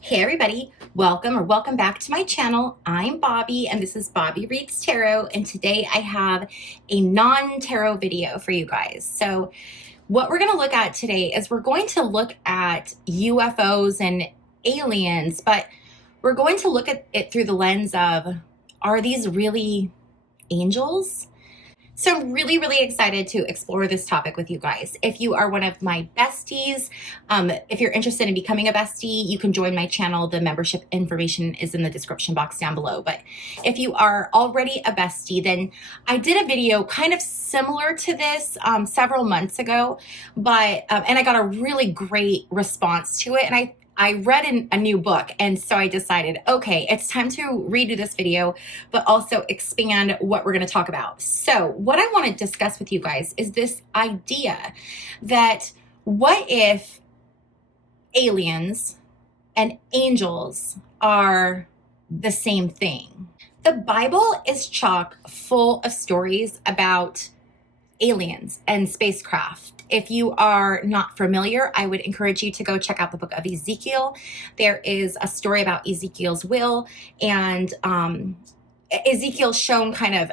Hey everybody, welcome back to my channel. I'm Bobbie and this is Bobbie Reads Tarot, and today I have a non-tarot video for you guys. So what we're going to look at today is we're going to look at UFOs and aliens, but we're going to look at it through the lens of, are these really angels? So I'm really excited to explore this topic with you guys. If you are one of my besties, if you're interested in becoming a bestie, you can join my channel. The membership information is in the description box down below. But if you are already a bestie, then I did a video kind of similar to this several months ago, but and I got a really great response to it. And I read a new book, and so I decided, okay, it's time to redo this video, but also expand what we're going to talk about. So what I want to discuss with you guys is this idea that what if aliens and angels are the same thing? The Bible is chock full of stories about aliens and spacecraft. If you are not familiar, I would encourage you to go check out the book of Ezekiel. There is a story about Ezekiel's will, and Ezekiel's shown kind of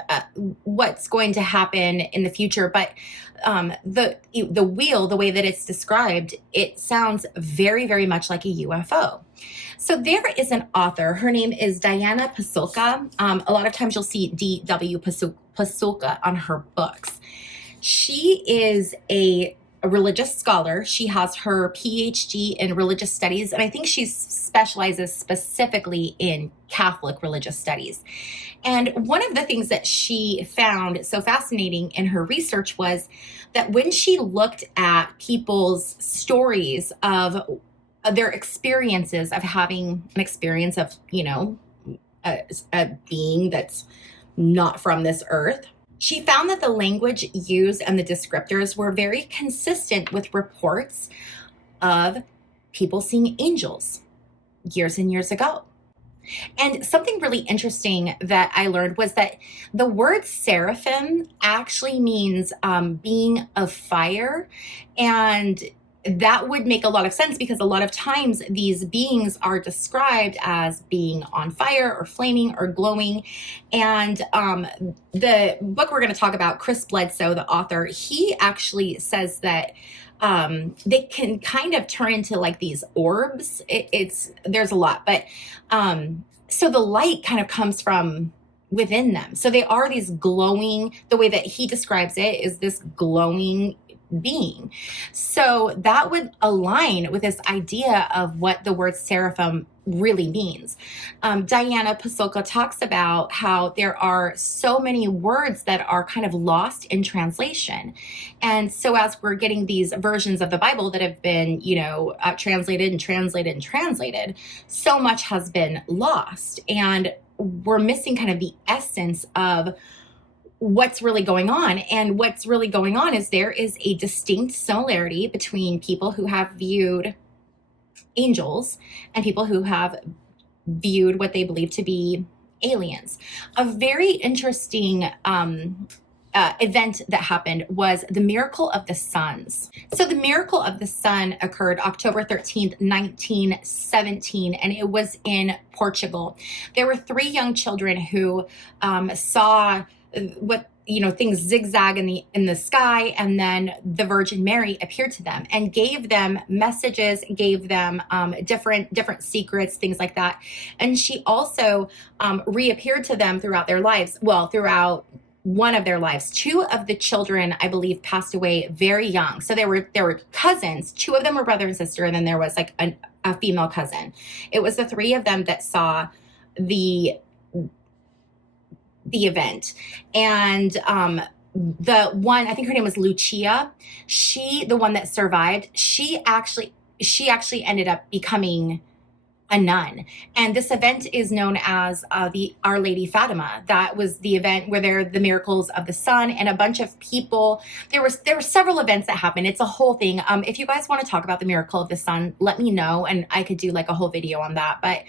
what's going to happen in the future, but the wheel, the way that it's described, it sounds very much like a UFO. So there is an author, her name is Diana Pasulka. A lot of times you'll see D.W. Pasulka on her books. She is a religious scholar. She has her PhD in religious studies, and I think she specializes specifically in Catholic religious studies. And one of the things that she found so fascinating in her research was that when she looked at people's stories of their experiences of having an experience of, a being that's not from this earth, she found that the language used and the descriptors were very consistent with reports of people seeing angels years and years ago. And something really interesting that I learned was that the word seraphim actually means being of fire, and that would make a lot of sense because a lot of times these beings are described as being on fire or flaming or glowing. And the book we're going to talk about, Chris Bledsoe, the author, he actually says that they can kind of turn into like these orbs. There's a lot, but so the light kind of comes from within them. So they are these glowing, the way that he describes it is this glowing being. So that would align with this idea of what the word seraphim really means. Diana Pasulka talks about how there are so many words that are kind of lost in translation. And so as we're getting these versions of the Bible that have been, translated, so much has been lost. And we're missing kind of the essence of what's really going on. And what's really going on is there is a distinct similarity between people who have viewed angels and people who have viewed what they believe to be aliens. A very interesting event that happened was the miracle of the suns. So the miracle of the sun occurred October 13th, 1917, and it was in Portugal. There were 3 young children who saw things zigzag in the sky, and then the Virgin Mary appeared to them and gave them messages, gave them different secrets, things like that. And she also reappeared to them throughout their lives. Well, throughout one of their lives. 2 of the children, I believe, passed away very young. So there were cousins. 2 of them were brother and sister, and then there was like a female cousin. It was the 3 of them that saw the event. And the one, I think her name was Lucia, the one that survived, she actually ended up becoming a nun. And this event is known as the Our Lady Fatima. That was the event where there are the miracles of the sun and a bunch of people. There were several events that happened. It's a whole thing. If you guys want to talk about the miracle of the sun, let me know, and I could do like a whole video on that. But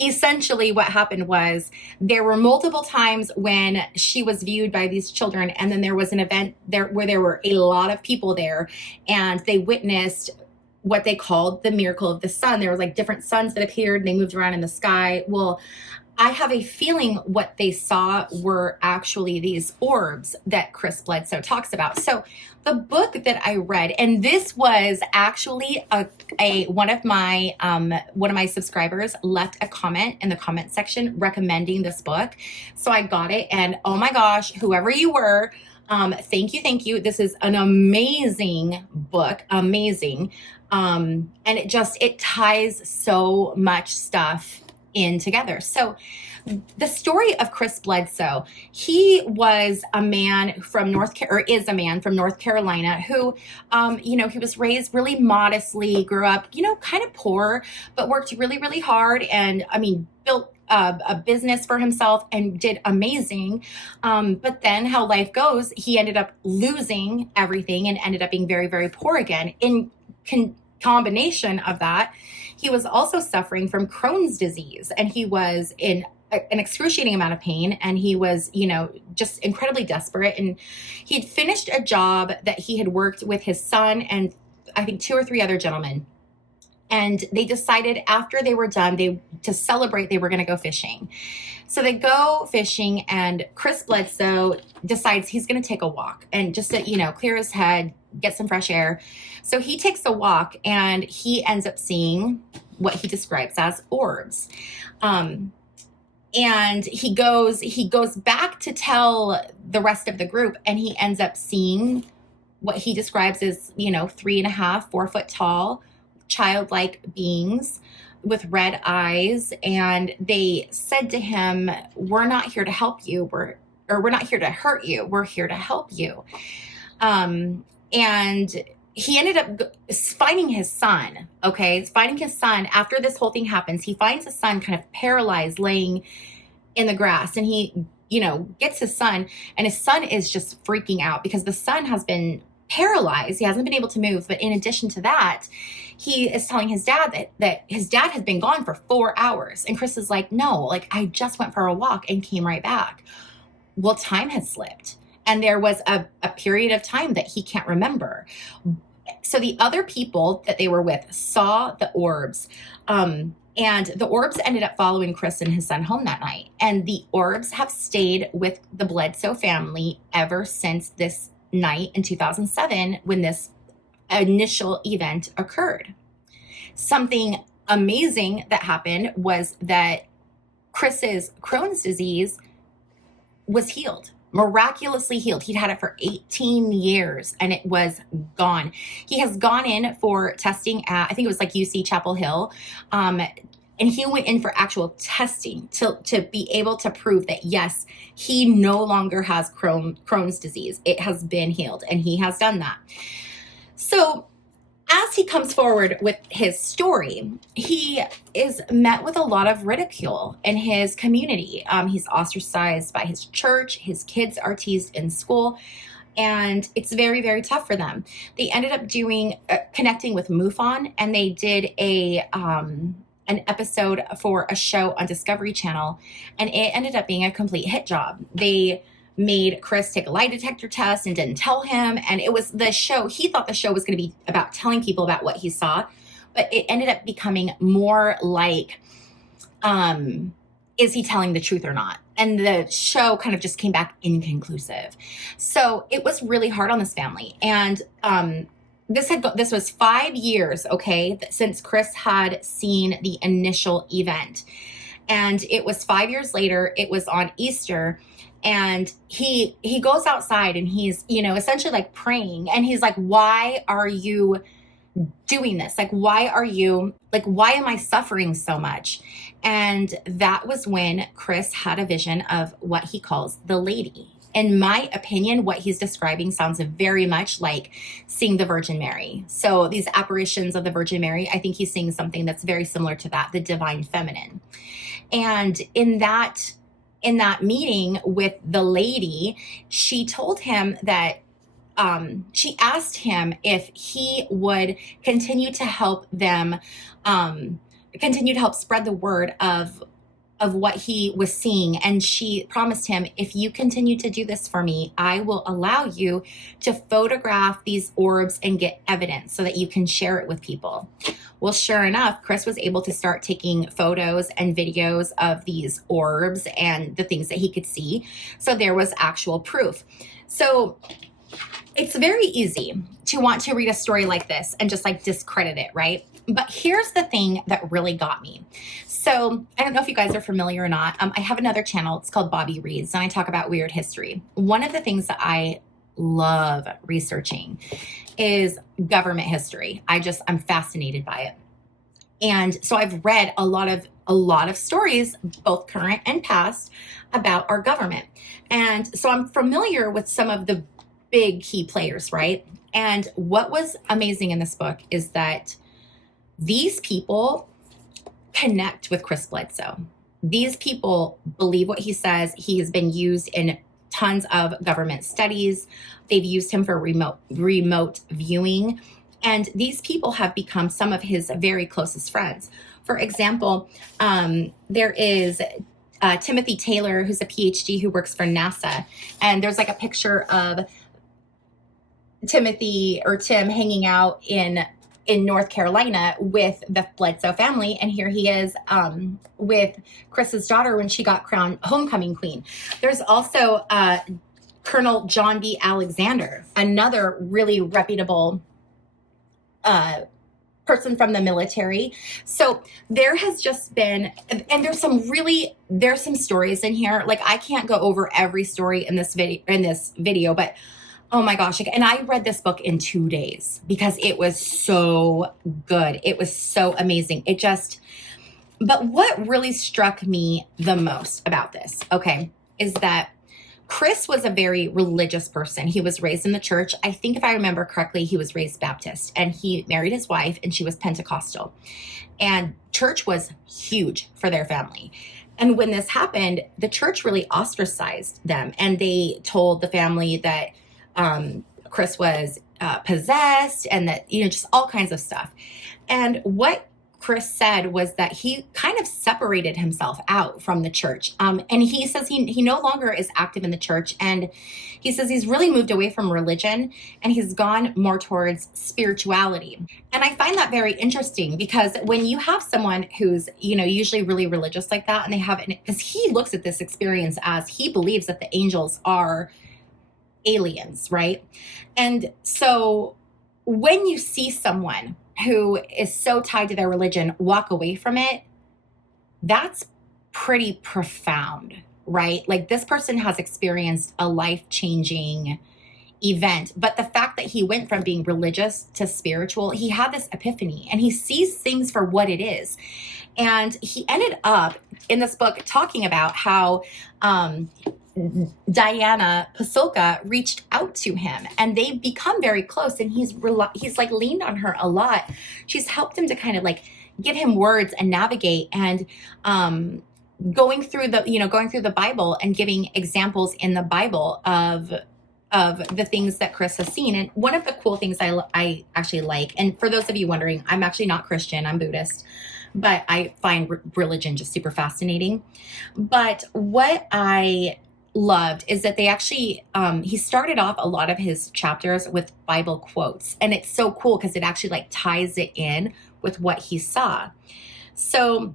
essentially what happened was there were multiple times when she was viewed by these children, and then there was an event there where there were a lot of people there, and they witnessed what they called the miracle of the sun. There was like different suns that appeared and they moved around in the sky. Well, I have a feeling what they saw were actually these orbs that Chris Bledsoe talks about. So the book that I read, and this was actually one of my subscribers left a comment in the comment section recommending this book. So I got it, and oh my gosh, whoever you were, thank you. This is an amazing book, amazing. And it ties so much stuff in together. So the story of Chris Bledsoe, he was a man from is a man from North Carolina who, he was raised really modestly, grew up, kind of poor, but worked really, really hard. And built a business for himself and did amazing. But then how life goes, he ended up losing everything and ended up being very, very poor again. In combination of that, he was also suffering from Crohn's disease, and he was in an excruciating amount of pain, and he was, just incredibly desperate. And he'd finished a job that he had worked with his son and I think 2 or 3 other gentlemen. And they decided after they were done, to celebrate, they were going to go fishing. So they go fishing, and Chris Bledsoe decides he's going to take a walk and just to, clear his head, get some fresh air. So he takes a walk, and he ends up seeing what he describes as orbs. And he goes back to tell the rest of the group, and he ends up seeing what he describes as, 3.5, 4 foot tall, childlike beings with red eyes. And they said to him, "We're not here to help you. We're not here to hurt you. We're here to help you." And he ended up finding his son. After this whole thing happens. He finds his son kind of paralyzed, laying in the grass, and he, gets his son, and his son is just freaking out because the son has been paralyzed. He hasn't been able to move. But in addition to that, he is telling his dad that his dad has been gone for 4 hours. And Chris is like, "No, I just went for a walk and came right back." Well, time had slipped, and there was a period of time that he can't remember. So the other people that they were with saw the orbs, and the orbs ended up following Chris and his son home that night. And the orbs have stayed with the Bledsoe family ever since this night in 2007 when this initial event occurred. Something amazing that happened was that Chris's Crohn's disease was healed, miraculously healed. He'd had it for 18 years and it was gone. He has gone in for testing at, I think it was UC Chapel Hill. And he went in for actual testing to be able to prove that, yes, he no longer has Crohn's disease. It has been healed, and he has done that. So as he comes forward with his story, he is met with a lot of ridicule in his community. He's ostracized by his church. His kids are teased in school. And it's very, very tough for them. They ended up connecting with MUFON, and they did an episode for a show on Discovery Channel, and it ended up being a complete hit job. They made Chris take a lie detector test and didn't tell him. And it was the show. He thought the show was going to be about telling people about what he saw, but it ended up becoming more like, is he telling the truth or not? And the show kind of just came back inconclusive. So it was really hard on this family. And this was 5 years, since Chris had seen the initial event. And it was 5 years later. It was on Easter. And he goes outside, and he's, essentially praying. And he's like, "Why are you doing this? Why am I suffering so much?" And that was when Chris had a vision of what he calls the lady. In my opinion, what he's describing sounds very much like seeing the Virgin Mary. So these apparitions of the Virgin Mary, I think he's seeing something that's very similar to that, the divine feminine. And in that meeting with the lady, she told him that she asked him if he would continue to help them, continue to help spread the word of of what he was seeing. And she promised him, if you continue to do this for me, I will allow you to photograph these orbs and get evidence so that you can share it with people. Well, sure enough, Chris was able to start taking photos and videos of these orbs and the things that he could see. So there was actual proof. So it's very easy to want to read a story like this and just like discredit it, right? But here's the thing that really got me. So I don't know if you guys are familiar or not. I have another channel. It's called Bobbie Reads, and I talk about weird history. One of the things that I love researching is government history. I'm fascinated by it. And so I've read a lot of stories, both current and past, about our government. And so I'm familiar with some of the big key players, right? And what was amazing in this book is that these people connect with Chris Bledsoe. These people believe what he says. He has been used in tons of government studies. They've used him for remote viewing. And these people have become some of his very closest friends. For example, there is Timothy Taylor, who's a PhD who works for NASA. And there's like a picture of Timothy or Tim hanging out in North Carolina with the Bledsoe family. And here he is with Chris's daughter when she got crowned homecoming queen. There's also Colonel John B. Alexander, another really reputable person from the military. So there has just been, and there's some stories in here. Like I can't go over every story in this video, but oh my gosh. And I read this book in 2 days because it was so good. It was so amazing. But what really struck me the most about this, okay, is that Chris was a very religious person. He was raised in the church. I think if I remember correctly, he was raised Baptist, and he married his wife and she was Pentecostal. And church was huge for their family. And when this happened, the church really ostracized them. And they told the family that Chris was possessed and that, just all kinds of stuff. And what Chris said was that he kind of separated himself out from the church. And he says he no longer is active in the church. And he says he's really moved away from religion and he's gone more towards spirituality. And I find that very interesting because when you have someone who's, usually really religious like that, and because he looks at this experience as he believes that the angels are aliens, right? And so when you see someone who is so tied to their religion walk away from it, that's pretty profound, right? Like this person has experienced a life-changing event, but the fact that he went from being religious to spiritual, he had this epiphany and he sees things for what it is. And he ended up in this book talking about how Diana Pasulka reached out to him and they've become very close, and he's like leaned on her a lot. She's helped him to kind of like give him words and navigate, and going through the Bible and giving examples in the Bible of the things that Chris has seen. And one of the cool things I actually like, and for those of you wondering, I'm actually not Christian, I'm Buddhist, but I find religion just super fascinating. But what I loved is that they actually, he started off a lot of his chapters with Bible quotes. And it's so cool because it actually like ties it in with what he saw. So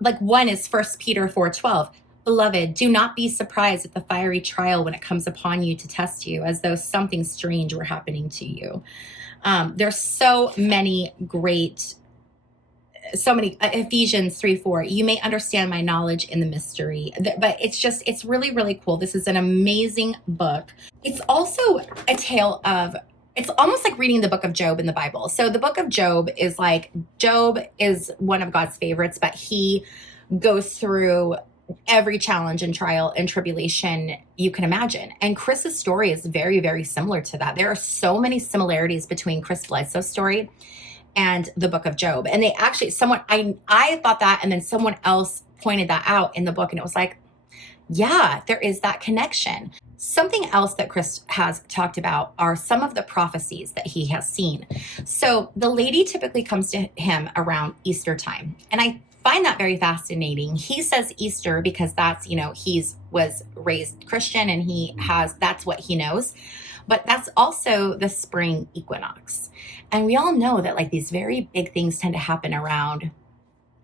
like one is 1 Peter 4:12. Beloved, do not be surprised at the fiery trial when it comes upon you to test you as though something strange were happening to you. There's so many Ephesians 3:4, you may understand my knowledge in the mystery. But it's really, really cool. This is an amazing book. It's also a tale of, it's almost like reading the book of Job in the Bible. So the book of Job is one of God's favorites, but he goes through every challenge and trial and tribulation you can imagine. And Chris's story is very, very similar to that. There are so many similarities between Chris Bledsoe's story and the book of Job. And they actually, I thought that, and then someone else pointed that out in the book. And it was like, yeah, there is that connection. Something else that Chris has talked about are some of the prophecies that he has seen. So the lady typically comes to him around Easter time. And I find that very fascinating. He says Easter because that's, he's was raised Christian and that's what he knows. But that's also the spring equinox. And we all know that like these very big things tend to happen around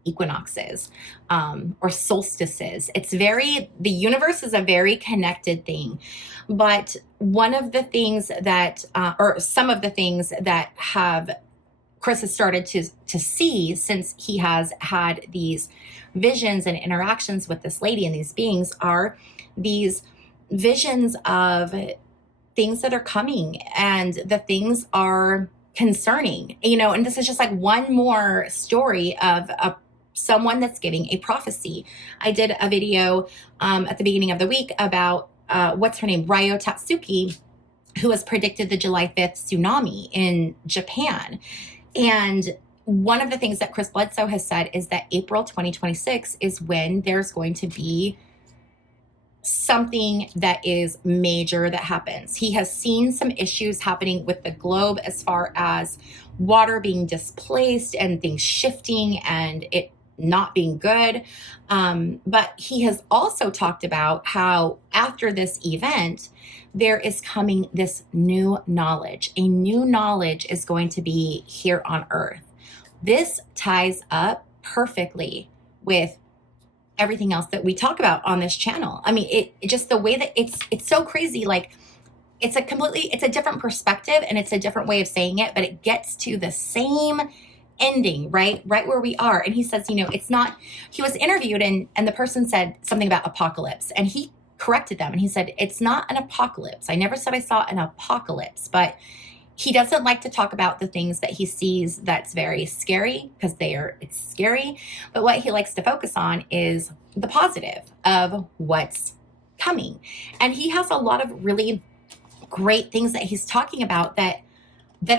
equinoxes or solstices. The universe is a very connected thing. But one of the things that, or some of the things that Chris has started to see since he has had these visions and interactions with this lady and these beings are these visions of things that are coming, and the things are concerning, and this is just like one more story of someone that's giving a prophecy. I did a video at the beginning of the week about what's her name, Ryo Tatsuki, who has predicted the July 5th tsunami in Japan. And one of the things that Chris Bledsoe has said is that April 2026 is when there's going to be something that is major that happens. He has seen some issues happening with the globe as far as water being displaced and things shifting and it not being good. But he has also talked about how after this event, there is coming this new knowledge. A new knowledge is going to be here on Earth. This ties up perfectly with everything else that we talk about on this channel. I mean, it just the way that it's so crazy. Like it's a different perspective and it's a different way of saying it, but it gets to the same ending, right where we are. And he says, it's not, he was interviewed and the person said something about apocalypse and he corrected them. And he said, it's not an apocalypse. I never said I saw an apocalypse, but he doesn't like to talk about the things that he sees that's very scary because it's scary. But what he likes to focus on is the positive of what's coming. And he has a lot of really great things that he's talking about that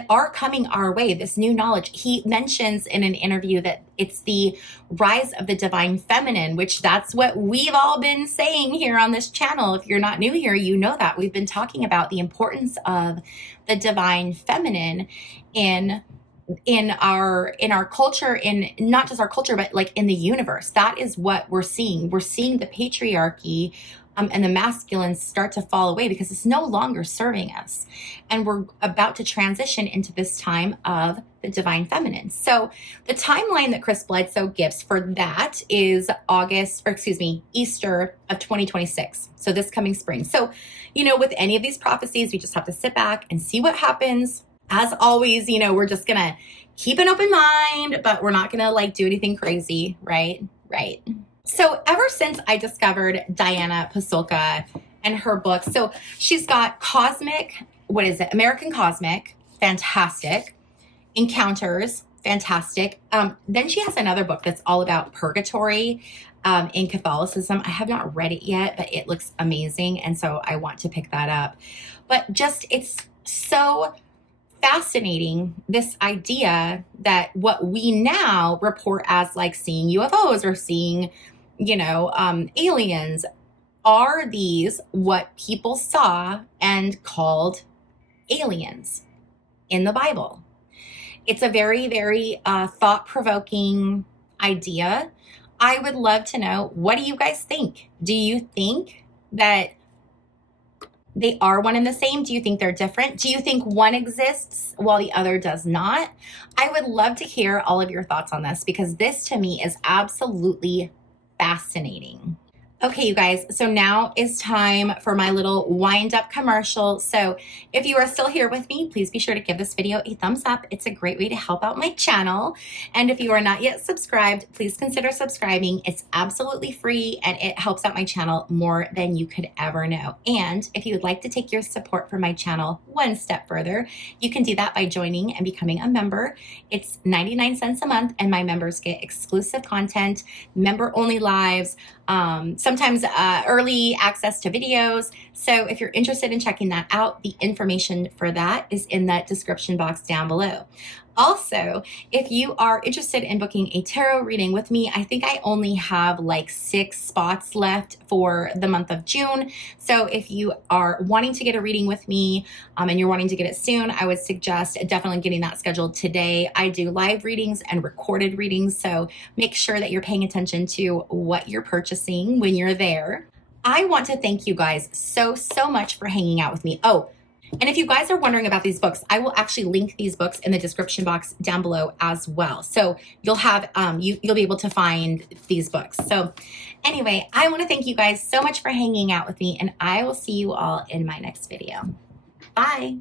are coming our way, this new knowledge. He mentions in an interview that it's the rise of the divine feminine, which that's what we've all been saying here on this channel. If you're not new here, you know that. We've been talking about the importance of the divine feminine in our culture, in not just our culture, but like in the universe. That is what we're seeing. We're seeing the patriarchy and the masculine start to fall away because it's no longer serving us. And we're about to transition into this time of the divine feminine. So the timeline that Chris Bledsoe gives for that is Easter of 2026. So this coming spring. So, with any of these prophecies, we just have to sit back and see what happens. As always, we're just going to keep an open mind, but we're not going to like do anything crazy, right? Right. So ever since I discovered Diana Pasulka and her books, so she's got American Cosmic, fantastic. Encounters, fantastic. Then she has another book that's all about purgatory in Catholicism. I have not read it yet, but it looks amazing. And so I want to pick that up. But just, it's so fascinating, this idea that what we now report as like seeing UFOs or seeing aliens, are these what people saw and called aliens in the Bible? It's a very, very thought-provoking idea. I would love to know, what do you guys think? Do you think that they are one and the same? Do you think they're different? Do you think one exists while the other does not? I would love to hear all of your thoughts on this because this to me is absolutely fascinating. Okay, you guys, so now is time for my little wind-up commercial. So if you are still here with me, please be sure to give this video a thumbs up. It's a great way to help out my channel. And if you are not yet subscribed, please consider subscribing. It's absolutely free and it helps out my channel more than you could ever know. And if you would like to take your support for my channel one step further, you can do that by joining and becoming a member. It's 99 cents a month and my members get exclusive content, member-only lives, sometimes early access to videos. So if you're interested in checking that out, the information for that is in that description box down below. Also, if you are interested in booking a tarot reading with me, I think I only have like 6 spots left for the month of June. So if you are wanting to get a reading with me and you're wanting to get it soon, I would suggest definitely getting that scheduled today. I do live readings and recorded readings, so make sure that you're paying attention to what you're purchasing when you're there. I want to thank you guys so much for hanging out with me. Oh, and if you guys are wondering about these books, I will actually link these books in the description box down below as well. So you'll have, you'll be able to find these books. So anyway, I want to thank you guys so much for hanging out with me, and I will see you all in my next video. Bye.